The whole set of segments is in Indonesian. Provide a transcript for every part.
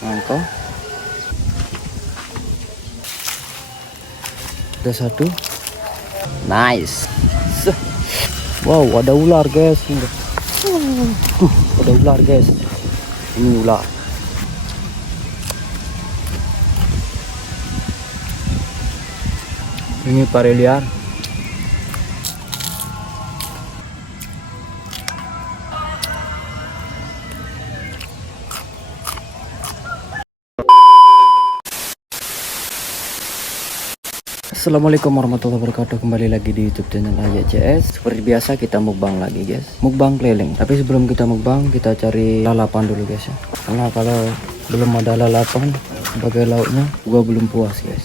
Nangka. Ada satu. Nice. Wow, ada ular guys. Ada ular guys. Ini ular. Ini pare liar. Assalamualaikum warahmatullahi wabarakatuh. Kembali lagi di YouTube channel Ayat CS. Seperti biasa kita mukbang lagi guys. Mukbang keliling. Tapi sebelum kita mukbang, kita cari lalapan dulu guys ya. Karena kalau belum ada lalapan sebagai lauknya, gua belum puas guys.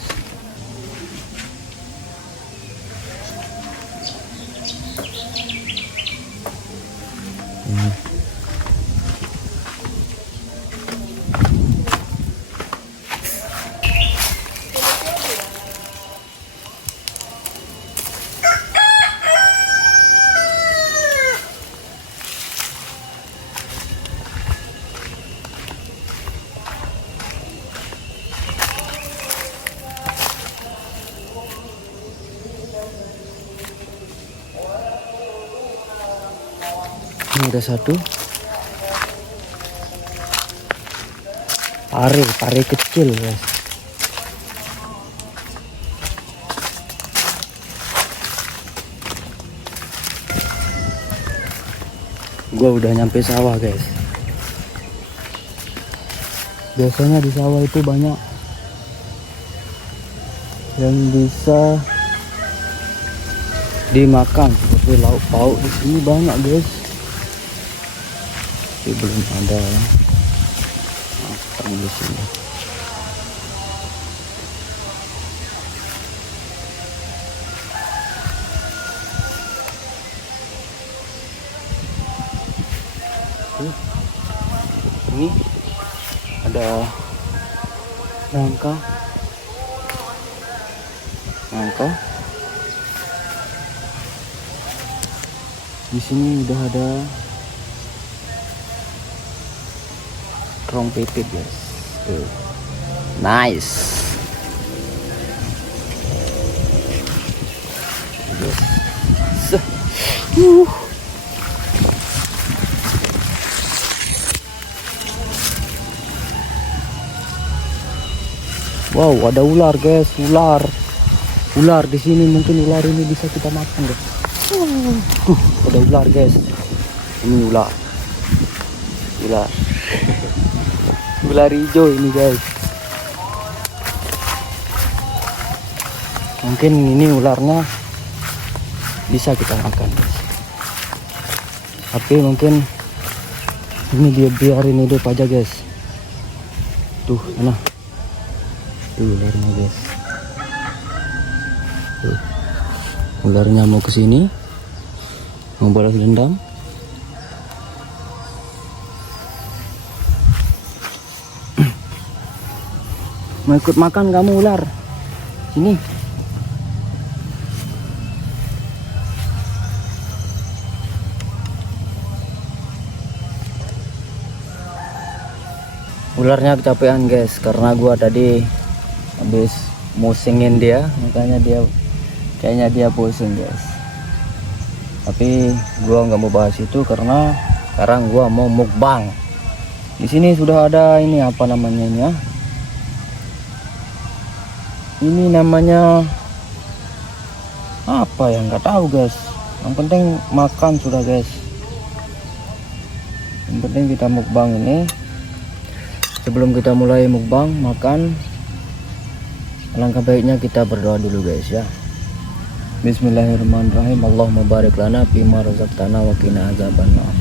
Ini ada satu. Pare kecil guys. Gua udah nyampe sawah guys. Biasanya di sawah itu banyak yang bisa dimakan seperti lauk pauk. Di sini banyak guys. Tapi belum ada matang di sini. Ini ada nangka. Di sini udah ada kerong pipit guys. Tuh. Nice. Yes. Wow, ada ular guys, ular di sini. Mungkin ular ini bisa kita makan guys. Ada ular guys. Ini ular. Ular hijau ini guys. Mungkin ini ularnya bisa kita makan guys. Tapi mungkin ini dia biarin hidup aja guys. Tuh, mana? Tuh ularnya guys. Tuh. Ularnya mau ke sini. Mau balas dendam. Mau ikut makan kamu ular? Sini. Ularnya kecapean guys, karena gua tadi habis musingin dia, makanya kayaknya dia bosen guys. Tapi gua nggak mau bahas itu karena sekarang gua mau mukbang. Di sini sudah ada ini apa namanya ini ya? Ini namanya apa ya, nggak tahu guys. Yang penting makan sudah guys. Yang penting kita mukbang ini. Sebelum kita mulai mukbang makan, alangkah baiknya kita berdoa dulu guys ya. Bismillahirrahmanirrahim. Allahumma barik lana fima razaqtana wa qina azabannar.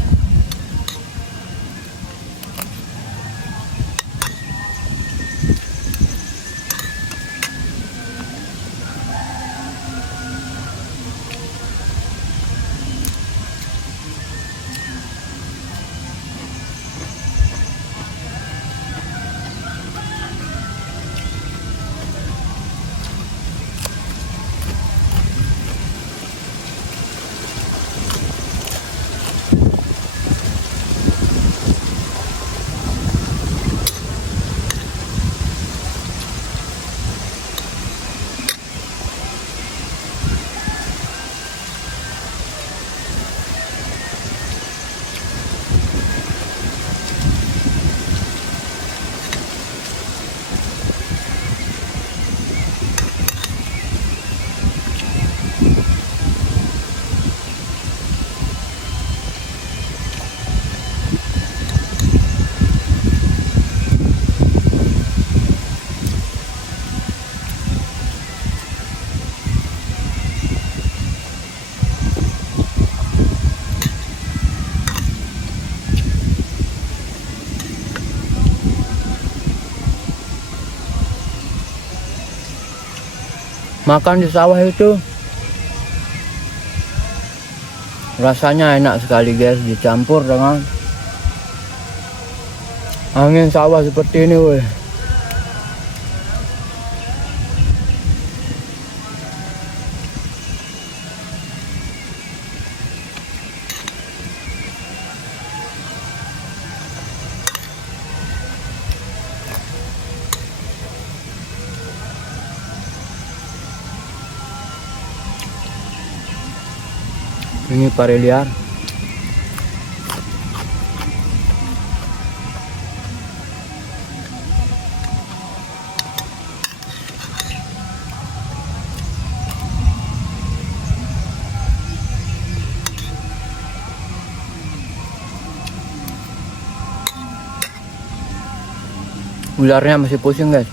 Makan di sawah itu rasanya enak sekali guys, dicampur dengan angin sawah seperti ini weh. Ini pari liar. Ularnya masih pusing guys.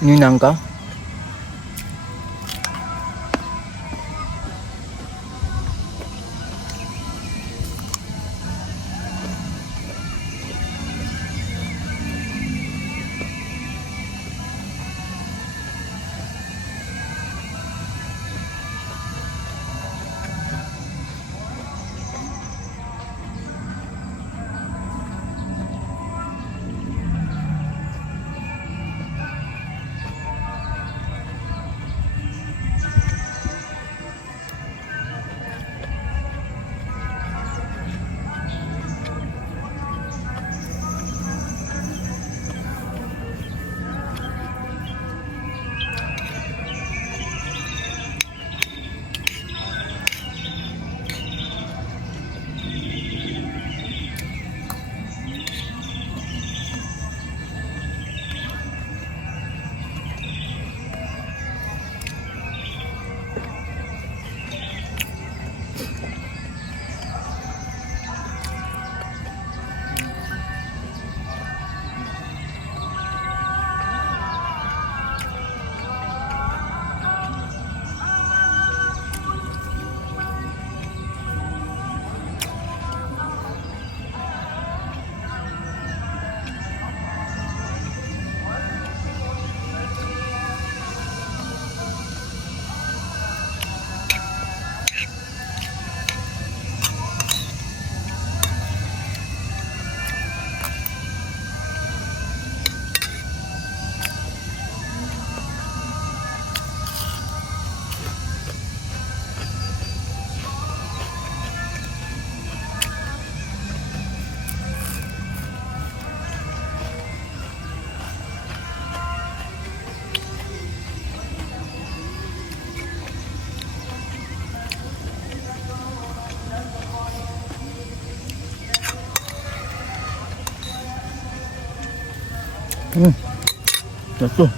Ini nangka. Jatuh.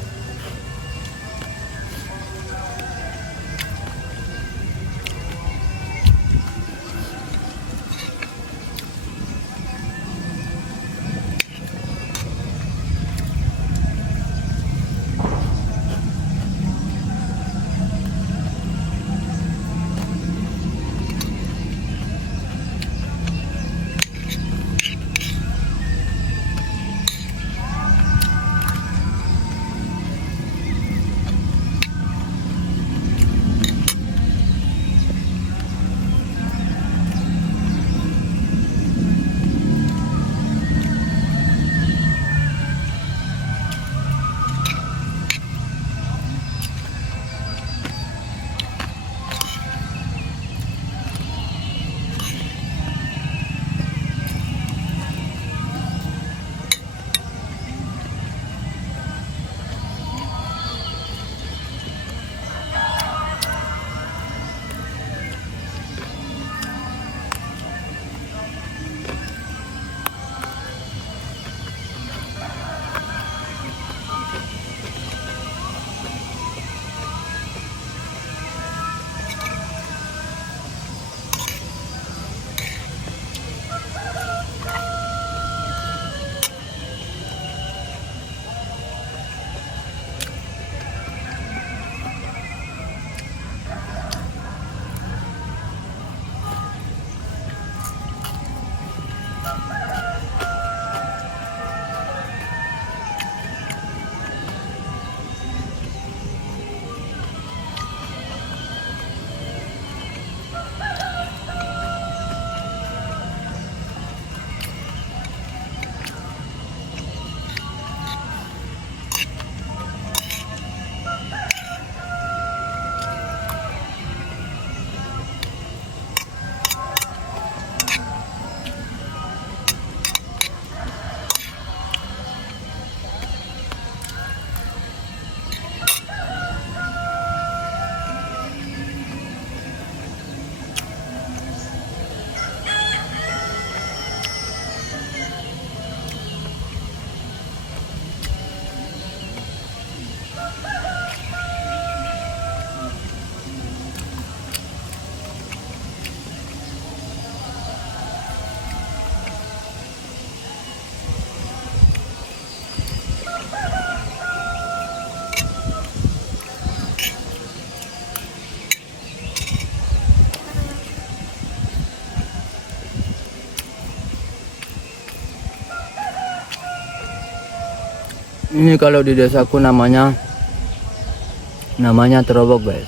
Ini kalau di desaku namanya terobok guys.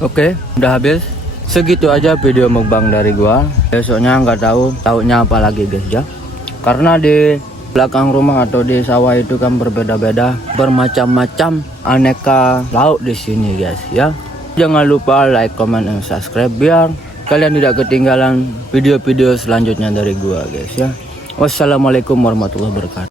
Oke, udah habis. Segitu aja video mukbang dari gua. Besoknya nggak tahu tahunya apa lagi guys ya. Karena di belakang rumah atau di sawah itu kan berbeda-beda, bermacam-macam aneka lauk di sini guys ya. Jangan lupa like, comment, dan subscribe biar kalian tidak ketinggalan video-video selanjutnya dari gua guys ya. Wassalamualaikum warahmatullahi wabarakatuh.